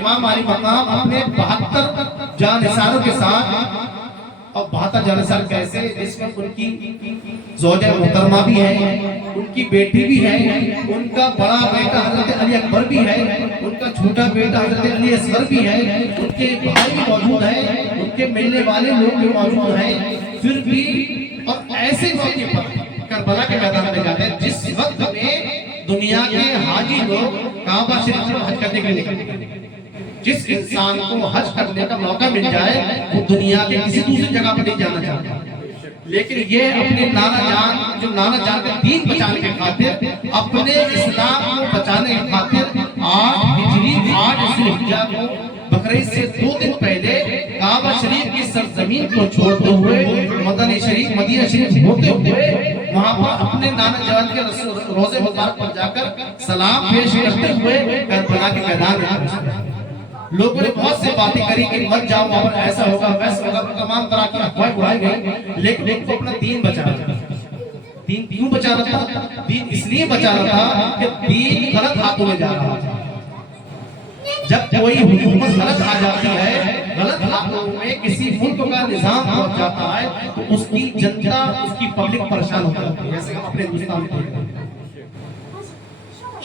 امام علی مقام اپنے 72 جانثاروں کے ساتھ، اور 72 جانثار کیسے، جس میں ان کی زوجہ محترمہ بھی ہے، ان کی بیٹی بھی ہے، ان کا بڑا بیٹا حضرت علی اکبر بھی ہے، ان کا چھوٹا بیٹا حضرت علی اصغر بھی ہے، ان کے بھائی بھی موجود ہیں، ان کے ملنے والے لوگ بھی موجود ہیں. پھر بھی اور ایسے موقع پر کربلا کے میدان میں جاتے ہیں جس وقت میں دنیا کے حاجی لوگ کعبہ شریف میں حج کرنے کے لیے نکلتے ہیں. جس انسان کو حج کرنے کا موقع مل جائے وہ دنیا کے کسی دوسری جگہ پر نہیں جانا چاہتا، لیکن یہ اپنے نانا جان، جو نانا جان کا دین بچانے کے خاطر، اپنے اسلام کو بچانے کے خاطر 8 ہجری 8 ذوالحجہ کو بقرعید سے 2 دن پہلے کعبہ شریف کی سرزمین کو چھوڑتے ہوئے مدینہ شریف ہوتے ہوئے وہاں پر اپنے نانا جان کے روضے مبارک پر جا کر سلام پیش کرتے ہوئے کربلا کے میدان میں. لوگوں نے بہت سے باتیں کری کہ مت جاؤ وہاں پر، ایسا ہوگا ویسا ہوگا، تمام طرح کی افواہیں اڑائی گئی، لیکن وہ اپنا دین بچانا تھا. دین کیوں بچانا تھا؟ دین اس لیے بچانا تھا کہ دین غلط ہاتھوں میں جا رہا تھا. جب کوئی حکومت غلط آ جاتی ہے، غلط ہاتھوں میں کسی ملک کا نظام پہنچ جاتا ہے تو اس کی جنتا، اس کی پبلک پریشان ہو جاتی ہے. جیسے ہم اپنے ہندوستان میں دیکھتے ہیں،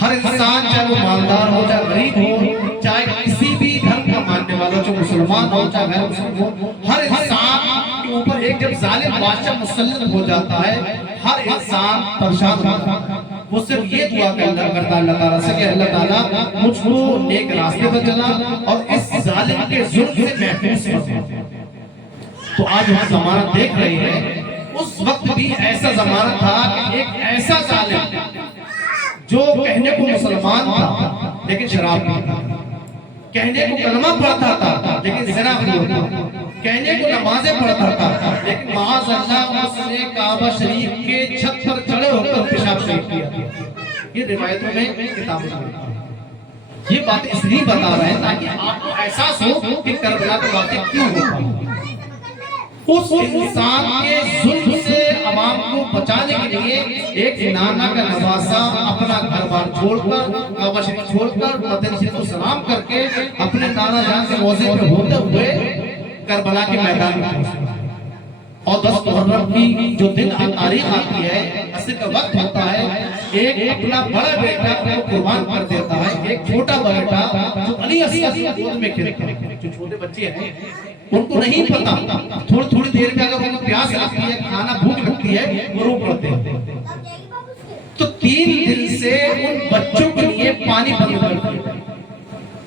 ہر انسان چاہے وہ مالدار ہو، چاہے غریب ہو، چاہے کسی بھی دھرم کا ماننے والا، چاہے مسلمان ہو چاہے غیر مسلم ہو، ہر انسان کے اوپر ایک جب ظالم بادشاہ مسلط ہو جاتا ہے ہر انسان پریشان ہوتا ہے. وہ صرف یہ دعا کرتا ہے اللہ تعالیٰ سے کہ اللہ تعالیٰ مجھ کو نیک راستے پر چلا اور اس ظالم کے ظلم سے محفوظ کر. تو آج ہم زمانہ دیکھ رہے ہیں، اس وقت بھی ایسا زمانہ تھا کہ ایک ایسا ظالم جو کہنے کو مسلمان تھا لیکن شراب پیتا، کہنے کو کلمہ پڑھتا تھا لیکن زنا کرتا، کہنے کو نمازیں پڑھتا تھا لیکن معاذ اللہ اس نے کعبہ شریف کے چھت پر چڑھے ہو کر پیشاب شریف کیا. یہ روایتوں میں کتابوں میں یہ بات اس لیے بتا رہے ہیں تاکہ آپ کو احساس ہو کہ کربلا کا واقعہ کیوں ہوا. اس انسان کے ظلم سے عوام کو بچانے کے لیے ایک نانا کا نواسا اپنا گھر بار چھوڑ کر، کعبہ شریف چھوڑ کر، مدینہ شریف کو سلام کر کے اپنے نانا جان کے روضے پر ہوتے ہوئے کربلا کے میدان میں پہنچا. اور 10 محرم کی جو دن تاریخ آتی ہے، عصر کا وقت ہوتا ہے، ایک اپنا بڑا بیٹا کو قربان کر دیتا ہے. ایک چھوٹا بیٹا جو علی اصغر کی گود میں کھیلتا ہے، جو چھوٹے بچے ہیں ان کو نہیں پتا، تھوڑی دیر میں اگر ان کو پیاس لگتی ہے، کھانا بھوک لگتی ہے، وہ رو پڑتے ہیں. تو 3 دن سے ان بچوں کے لیے پانی بند کر دیا.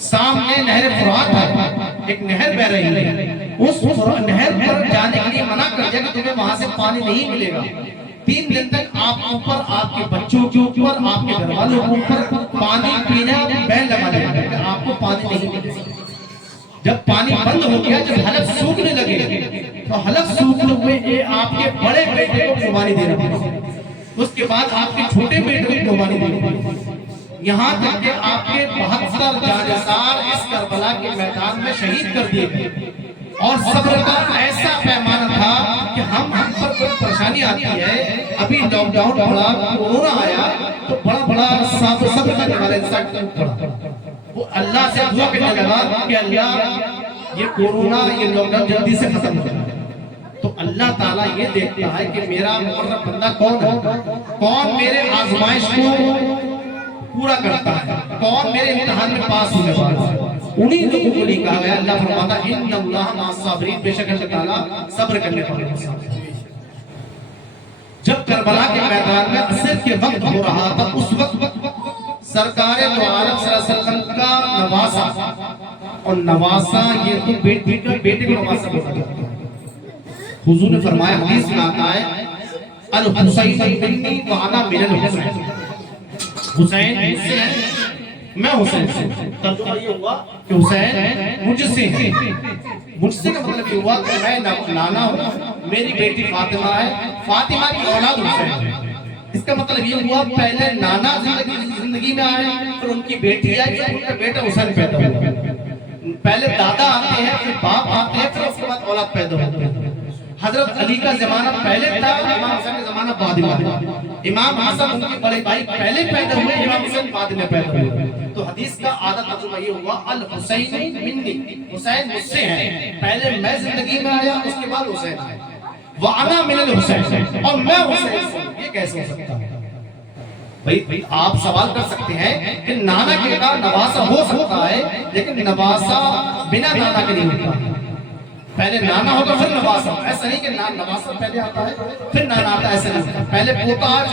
سامنے نہر فرات ہے، ایک نہر بہ رہی ہے، اس نہر پر جانے کے لیے منع کر دیا کہ تمہیں وہاں سے پانی نہیں ملے گا. 3 دن تک آپ اوپر، آپ کے بچوں کے اوپر، آپ کے گھر والوں کے اوپر پانی پینا بین لگا دیا کہ آپ کو پانی نہیں ملے گا. جب پانی بند ہو گیا، جب حلق سوکھنے لگے تو حلق سوکھنے ہوئے آپ کے بڑے بیٹے کو قربانی دے رہے ہیں، اس کے بعد آپ کے چھوٹے بیٹے کو قربانی دے رہے ہیں، یہاں تک کہ آپ کے 72 جانثار اس کربلا کے میدان میں شہید کر دیے گئے. اور صبر کا ایسا پیمانہ تھا کہ ہم پر کوئی پریشانی آتی ہے، ابھی لاک ڈاؤن پڑا، کورونا آیا تو بڑا صبر کرنے والا انسان پڑا. وہ اللہ سے دعا کرنے لگا کہ اللہ یہ کورونا، یہ لاک ڈاؤن جلدی سے ختم ہو جائے. تو اللہ تعالیٰ یہ دیکھتا ہے کہ میرا مقرب بندہ کون ہے، کون میرے آزمائش کو پورا کرتا ہے، کون میرے امتحان میں پاس ہونے والا ہے. انہی لوگوں کو نہیں کہا گیا. اللہ فرماتا ہے ان اللہ مع الصابرین، بے شک اللہ تعالیٰ صبر کرنے والے کے ساتھ. جب کربلا کے میدان میں عصر کے وقت ہو رہا تھا، اس وقت سرکار دو عالم صلی اللہ علیہ وسلم کا نواسا، اور نواسا یہ تو بیٹے کو نواسا بولا جاتا ہے. حضور نے فرمایا، حدیث میں آتا ہے الحسین منی وانا من الحسین، حسین مجھ سے ہے، میں حسین سے. ترجمہ یہ ہوا کہ حسین مجھ سے ہے. مجھ سے کا مطلب یہ ہوا کہ میں نانا ہوں، میری بیٹی فاطمہ ہے، فاطمہ کی اولاد حسین ہے. اس کا مطلب یہ ہوا پہلے نانا زندگی میں آئے، پھر ان کی بیٹی آئی، پھر ان کا بیٹا حسین پیدا ہوا. پہلے دادا آتے ہیں، پھر باپ آتے ہیں، پھر اس کے بعد اولاد پیدا ہوتے ہیں. حضرت علی کا زمانہ پہلے تھا، امام حسین کا زمانہ بعد میں. امام حسن ان کے بڑے بھائی پہلے پیدا ہوئے، امام حسین بعد میں پیدا ہوئے. تو حدیث کا آدھا ترجمہ یہ ہوا الحسین منی، حسین مجھ سے ہے، پہلے میں زندگی میں آیا اس کے بعد حسین آیا، وَأَنَا مِنَ الْحُسَيْنِ، اور میں حسین سے ہوں۔ یہ کیسے ہو سکتا ہے بھئی؟ آپ سوال کر سکتے ہیں کہ نانا کے کا نواسا ہو سکتا ہے، لیکن نواسا بنا نانا کے نہیں ہوتا، پہلے نانا ہوگا پھر نواسا، ایسا نہیں کہ نواسا پہلے آتا ہے پھر نانا آتا ہے، ایسا نہیں ہوتا، پہلے پوتا ہے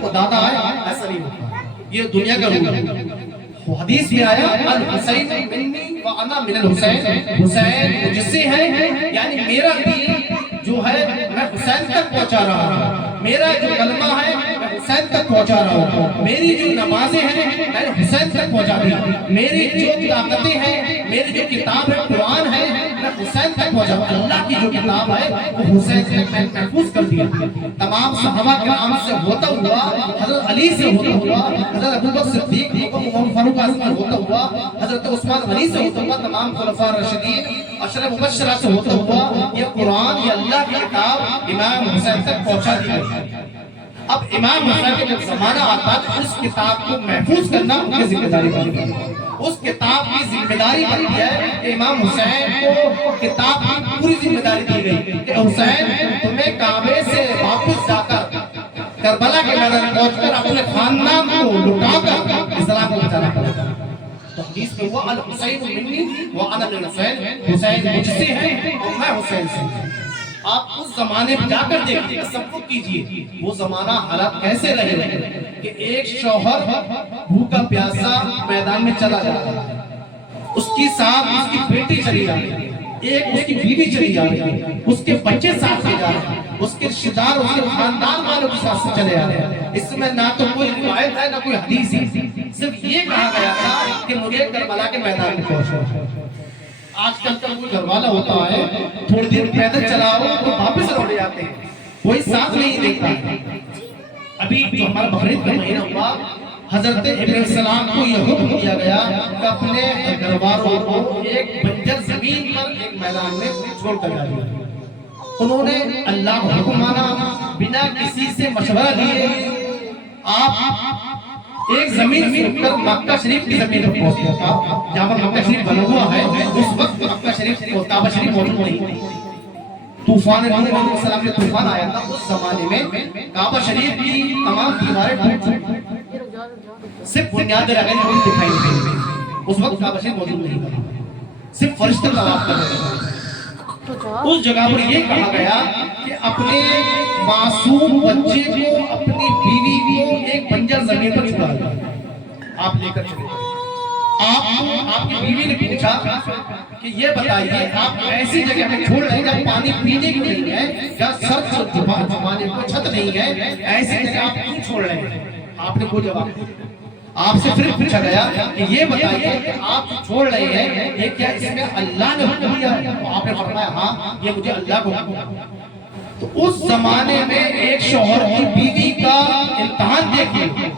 پھر دادا ہے، ایسا نہیں ہوتا، یہ دنیا کا رول ہے۔ حدیث میں آیا الحسین منی وانا من الحسین، حسین مجھ سے ہے، یعنی میرا دین جو ہے میں حسین تک پہنچا رہا ہوں، میرا جو کلمہ ہے میں حسین تک پہنچا رہا ہوں، میری جو نمازیں ہیں میں نے حسین تک پہنچا دیا، میری جو طاقتیں ہیں، میری جو کتاب ہے قرآن ہے میں حسین تک پہنچا ہوں، اللہ کی جو کتاب ہے وہ حسین سے میں محفوظ کر دیا۔ تمام صحابہ کرام سے ہوتا ہوا، حضرت علی سے ہوتا ہوا، حضرت ابوبکر صدیق محمد فاروق اعظم ہوتا ہوا، حضرت عثمان غنی سے ہوتا ہوا، تمام خلفاء راشدین عشرہ مبشرہ سے ہوتا ہوا، یہ قرآن یہ اللہ کی کتاب امام حسین تک پہنچا دیا۔ اب امام حسین کا جب زمانہ آتا ہے اس کتاب کو محفوظ کرنا ان کی ذمہ داری بنتی ہے، اس کتاب کی ذمہ داری بنتی ہے کہ امام حسین کو کتاب کی پوری ذمہ داری دی گئی کہ حسین تمہیں کعبے سے واپس جا کر کربلا کے میدان پہنچ کر اپنے خاندان کو لٹا کر اسلام کو بچانا پڑے گا۔ تو حدیث میں ہوا الحسین منی وانا من الحسین، حسین مجھ سے ہے اور میں حسین سے ہوں۔ آپ اس زمانے میں جا کر دیکھیں، تصور کیجئے وہ زمانہ حالات کیسے رہے کہ ایک شوہر بھوکا پیاسا میدان میں چلا جاتا ہے، اس کی ساتھ اس کی بیٹی چلی جا رہی ہے، ایک اس کی بیوی چلی جا رہی ہے، اس کے بچے ساتھ لے جا رہے ہیں، اس کے رشتہ دار اس کے خاندان والوں کے ساتھ چلے آ رہے ہیں۔ اس میں نہ تو کوئی روایت ہے نہ کوئی حدیث ہے، صرف یہ کہا گیا تھا کہ مجھے کربلا کے میدان میں پہنچو۔ آج کل کا کوئی گھر والا ہوتا ہے تھوڑی دیر پیدل چلاؤ تو واپس لوٹ جاتے ہیں، کوئی ساتھ نہیں دیکھتا۔ ابھی جو ہمارا بقرعید کا مہینہ ہوا، حضرت ابراہیم علیہ السلام کو یہ حکم دیا گیا کہ اپنے گھر والوں کو ایک بنجر زمین پر ایک میدان میں چھوڑ کر جائے۔ انہوں نے اللہ کا حکم مانا، بنا کسی سے مشورہ لیے آپ ایک زمین سے اٹھ کر مکہ شریف کی زمین پر پہنچ گیا، جہاں پر مکہ شریف بنا ہوا ہے۔ اس وقت مکہ شریف کعبہ شریف موجود نہیں تھی، طوفان نوح علیہ السلام کے طوفان آیا تھا، اس زمانے میں کعبہ شریف کی تمام دیواریں ٹوٹ چکی، صرف بنیادیں رہ گئی ہوئی دکھائی دیں۔ اس وقت کعبہ شریف موجود نہیں تھا، صرف فرشتے طواف کر رہے تھے۔ اس جگہ پر یہ کہا گیا کہ اپنے معصوم بچے کو، اپنی بیوی کو ایک بنجر زمین پر چھوڑا دو، آپ لے کر چلے۔ آپ کی بیوی نے پوچھا کہ یہ بتائیے آپ ایسی جگہ میں چھوڑ رہے ہیں جہاں پانی پینے کو نہیں ہے، جہاں سر چھپانے کو چھت نہیں ہے، ایسی جگہ آپ کیوں چھوڑ رہے ہیں؟ آپ نے کوئی جواب نہیں۔ آپ سے پھر پوچھا گیا کہ یہ بتائیے کہ آپ چھوڑ رہے ہیں یہ کیا اس میں اللہ نے حکم دیا ہے؟ تو آپ نے فرمایا ہاں یہ مجھے اللہ کو حکم دیا۔ تو اس زمانے میں ایک شوہر کی بیوی کا امتحان دیکھیے،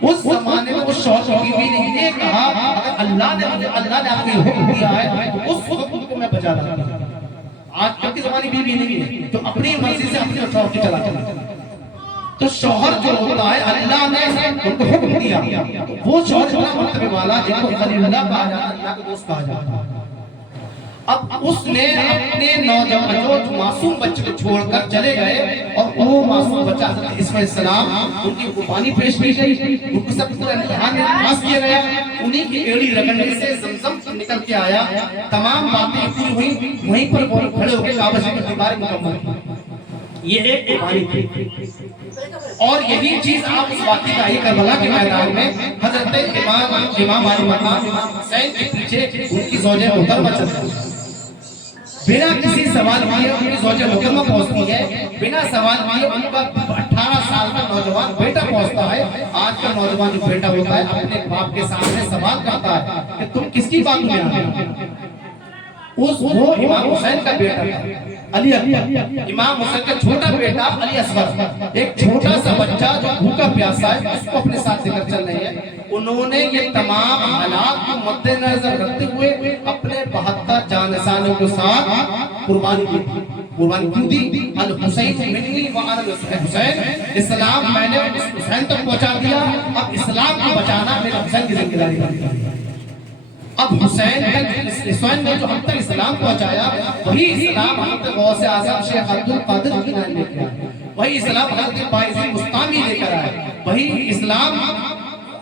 اس زمانے میں اس شوہر کی بیوی نے یہ کہا اگر اللہ نے آپ کو حکم دیا ہے تو اس حکم کو میں بجا لاؤں گا۔ آج کل کی زمانے بیوی نہیں ہے جو اپنی مرضی سے اپنے شوہر کو چلاتا ہے، تو شوہر جو ہوتا ہے اللہ نے ان کو حکم دیا، وہ شوہر اتنا مرتبے والا جن کو خلیل اللہ کہا جاتا ہے، اللہ کا دوست کہا جاتا ہے۔ اب اس نے اپنے نوجوان جو معصوم بچے کو چھوڑ کر چلے گئے، اور وہ معصوم بچہ حضرت اسماعیل السلام ان کی قربانی پیش کی گئی، ان کو سب کو امتحان میں پاس کیا گیا، انہی کی ایڑی رگڑنے سے زمزم نکل کے آیا، تمام باتیں پوری ہوئی، وہیں پر وہ کھڑے ہو کے کعبہ شریف کی دیواریں مکمل ہوئی۔ یہ ایک قربانی تھی، اور یہی چیز آپ اس واقعے کا کربلا کے میدان میں حضرت امام علی مقام امام حسین کے پیچھے ان کی زوجہ محترمہ چلتی ہے، بنا کسی سوال کیے ان کی زوجہ محترمہ پہنچتی ہے، بنا سوال کیے ان کا 18 سال کا نوجوان بیٹا پہنچتا ہے۔ آج کا نوجوان جو بیٹا ہوتا ہے اپنے باپ کے سامنے سوال کرتا ہے کہ تم کس کی بات میں آتے ہو؟ وہ امام حسین کا بیٹا تھا علی اکبر، امام حسین کا چھوٹا بیٹا علی اصغر، ایک چھوٹا سا بچہ جو بھوکا پیاسا ہے اس کو اپنے ساتھ لے کر چل رہے ہیں۔ انہوں نے یہ تمام حالات کو مد نظر رکھتے ہوئے اپنے 72 جانشینوں کے ساتھ قربانی کی تھی۔ قربانی کیوں دی؟ الحسین منی وعن الحسین، اسلام میں نے حسین تک پہنچا دیا، اب اسلام کو بچانا میرا حسین کی ذمہ داری بنتی ہے۔ اب حسین نے جو ہم تک اسلام پہنچایا وہی اسلام حضرت غوث اعظم شیخ عبد القادر جیلانی لے کر آئے، وہی اسلام حضرت باعث مستعمی لے کر آئے، وہی اسلام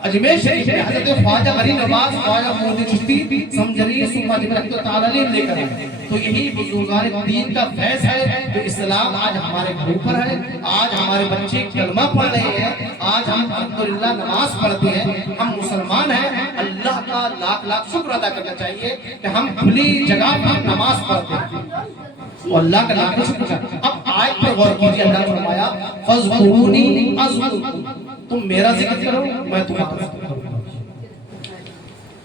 اجمیر شریف میں حضرت خواجہ غریب نواز خواجہ محمود چشتی سمجھری سما جبر رحمۃ اللہ علیہ لے کر آئے۔ تو یہی بزرگان دین کا فیض ہے کہ اسلام آج ہمارے گھروں پر ہے، آج ہمارے بچے کلمہ پڑھ رہے ہیں، آج ہم الحمدللہ نماز پڑھتے ہیں، ہم مسلمان ہیں۔ اللہ کا لاکھ لاکھ شکر ادا کرنا چاہیے کہ ہم کھلی جگہ پر نماز پڑھتے ہیں، اور اللہ کا لاکھ شکر۔ اب آیت پر غور کیجیے، اللہ نے فرمایا فَاذْكُرُونِي أَذْكُرْكُمْ، تم میرا ذکر کرو میں تمہارا ذکر کروں۔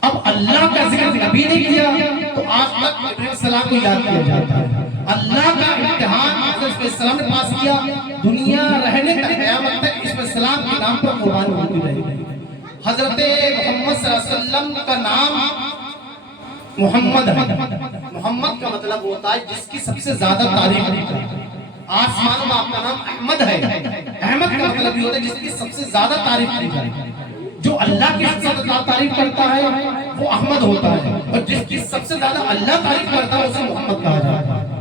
اب اللہ کا ذکر نبی نے کیا تو آج تک نبی علیہ السلام کو یاد کیا جاتا ہے۔ اللہ کا امتحان حضرت السلام نے پاس کیا، دنیا رہنے تک قیامت تک اس السلام کے نام پر قربان ہوتی رہے گی۔ حضرت محمد صلی اللہ علیہ وسلم کا نام محمد ہے، محمد کا مطلب ہوتا ہے جس کی سب سے زیادہ تعریف کی جائے۔ آسمان میں آپ کا نام احمد ہے، احمد کا مطلب یہ ہوتا ہے جس کی سب سے زیادہ تعریف کی جائے۔ جو اللہ کی سب سے زیادہ تعریف کرتا ہے وہ احمد ہوتا ہے، اور جس کی سب سے زیادہ اللہ تعریف کرتا ہے اسے محمد کہا جاتا ہے۔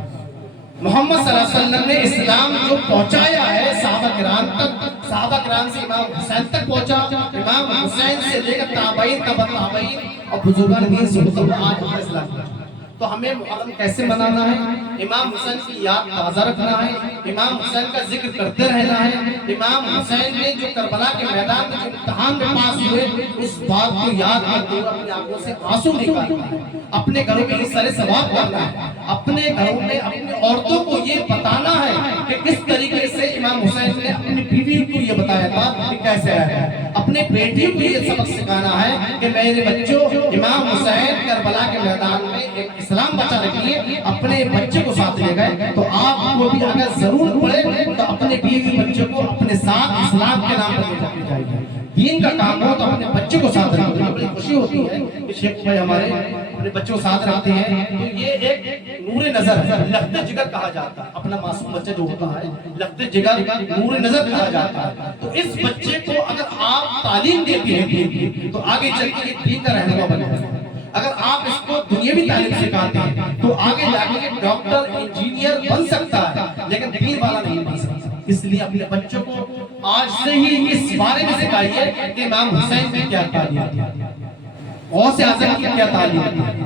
محمد صلی اللہ علیہ وسلم نے اسلام جو پہنچایا ہے صحابہ کرام تک، صحابہ کرام سے امام حسین تک پہنچا، امام حسین سے لے کر تابعین تبع تابعین اور بزرگان دین سے آج ہمارا اسلام پہنچا۔ تو ہمیں محرم کیسے منانا ہے؟ امام حسین کی یاد تازہ رکھنا ہے، امام حسین کا ذکر کرتے رہنا ہے۔ امام حسین نے جو کربلا کے میدان میں جو امتحان میں پاس ہوئے اس بات کو یاد کرتے ہوئے اپنی آنکھوں سے آنسو نکالنا ہے، اپنے گھروں میں حصہ ثواب کرنا ہے، اپنے گھروں میں اپنی عورتوں کو یہ بتانا ہے کہ کس طریقے سے امام حسین نے اپنی بیوی کو یہ بتایا تھا کہ کیسے رہنا ہے، اپنے بیٹی کو یہ سبق سکھانا ہے کہ میرے بچوں امام حسین کربلا کے میدان میں ایک اسلام بچانے کے لیے اپنے بچے کو ساتھ لے گئے، تو آپ کو بھی اگر ضرورت پڑے تو اپنے بیوی بچے کو اپنے ساتھ اسلام کے نام پر لے جائے گا۔ دین کا کام ہو تو اپنے بچے کو ساتھ رکھتے ہیں، بڑی خوشی ہوتی ہے کہ شیخ بھائی ہمارے اپنے بچوں کو ساتھ رکھتے ہیں، تو یہ ایک نور نظر ہے، لفظ جگر کہا جاتا ہے۔ اپنا معصوم بچہ جو ہوتا ہے لفظ جگر نور نظر کہا جاتا ہے۔ تو اس بچے کو اگر آپ تعلیم دیتے ہیں تو آگے چل کے دین کا رہنما بنے گا۔ اگر آپ اس کو دنیاوی تعلیم سکھاتے ہیں تو آگے جا کے ڈاکٹر انجینئر بن سکتا ہے، لیکن دین والا نہیں بن سکتا۔ اس لیے اپنے بچوں کو آج سے ہی اس بارے میں سکھائیے کہ امام حسین کی کیا تعلیم تھی، غوث اعظم کی کیا تعلیم تھی،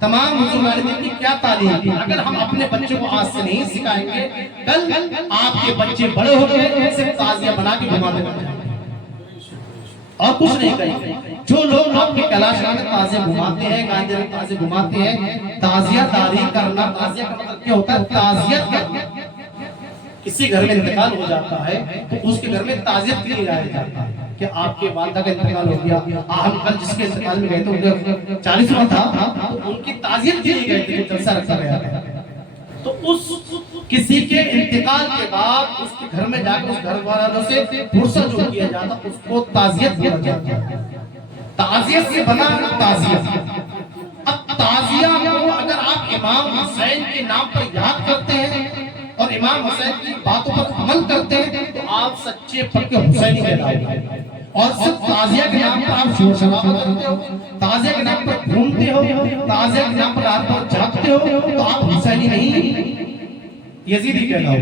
تمام بزرگان دین کی کیا تعلیم تھی۔ اگر ہم اپنے بچوں کو آج سے نہیں سکھائیں گے، کل آپ کے بچے بڑے ہو کے صرف تعزیہ بنا کے گھما دینا اور کچھ نہیں کریں گے۔ جو لوگ آپ کے کیلاش میں تعزیہ گھماتے ہیں، گاندھی میں تعزیہ گھماتے ہیں، تعزیہ داری کرنا، تعزیہ کا مطلب کیا ہوتا ہے؟ تعزیت کرنا۔ کسی گھر میں انتقال ہو جاتا ہے تو اس کے گھر میں تعزیت کے لیے جایا جاتا ہے کہ آپ کے والدہ کا انتقال ہو گیا، ہم کل جس کے انتقال میں گئے تھے ان 40واں تھا تو ان کی تعزیت کے لیے گئے تھے، جلسہ رکھا گیا تھا۔ تو اس کسی کے انتقال کے بعد اس کے گھر میں جا کے اس گھر والوں سے فرصت جو کیا جاتا اس کو تعزیت کیا جاتا ہے۔ تعزیت سے بنا تعزیت۔ اب تعزیہ کو اگر آپ امام حسین کے نام پر یاد کرتے ہیں اور امام حسین کی باتوں پر عمل کرتے ہیں تو آپ سچے پکے حسینی کہلاتے ہیں۔ اور صرف تعزیہ کے نام پر آپ شور شرابہ کرتے ہو، تعزیہ کے نام پر گھومتے ہو، تعزیہ کے نام پر رات بھر جاگتے ہو تو آپ حسینی نہیں یزیدی کہلاؤ۔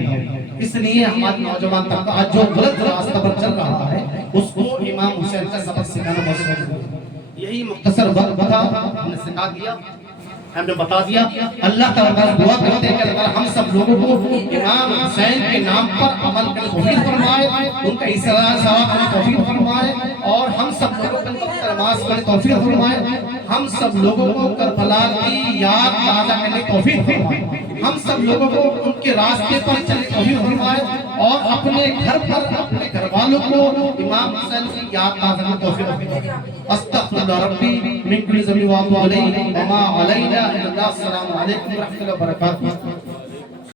اس لیے ہمارے نوجوان طبقہ آج جو غلط راستہ پر چل رہا ہے اس کو امام حسین کا سبق سکھانا بہت ضروری ہے۔ یہی مختصر وقت تھا، ہم نے سکھا دیا، ہم نے بتا دیا۔ اللہ تعالیٰ دعا کرتے ہیں کہ اللہ ہم سب لوگوں کو امام حسین کے نام پر عمل کرنے توفیق فرمائے، ان کا اصرار ثواب کرنے توفیق فرمائے، اور ہم سب لوگوں کو نماز پڑھنے توفیق فرمائے، ہم سب لوگوں کو کربلا کی یاد تازہ کرنے توفیق فرمائے، ہم سب لوگوں کو ان کے راستے پر چلنے توفیق فرمائے، اور اپنے گھر پر اپنے گھر والوں کو امام حسین کی یاد تازہ کرنے توفیق فرمائے۔ استغفر اللہ ربی من کل ذنب واتوب الیہ وما علینا الا اللہ۔ السلام علیکم ورحمۃ اللہ وبرکاتہ۔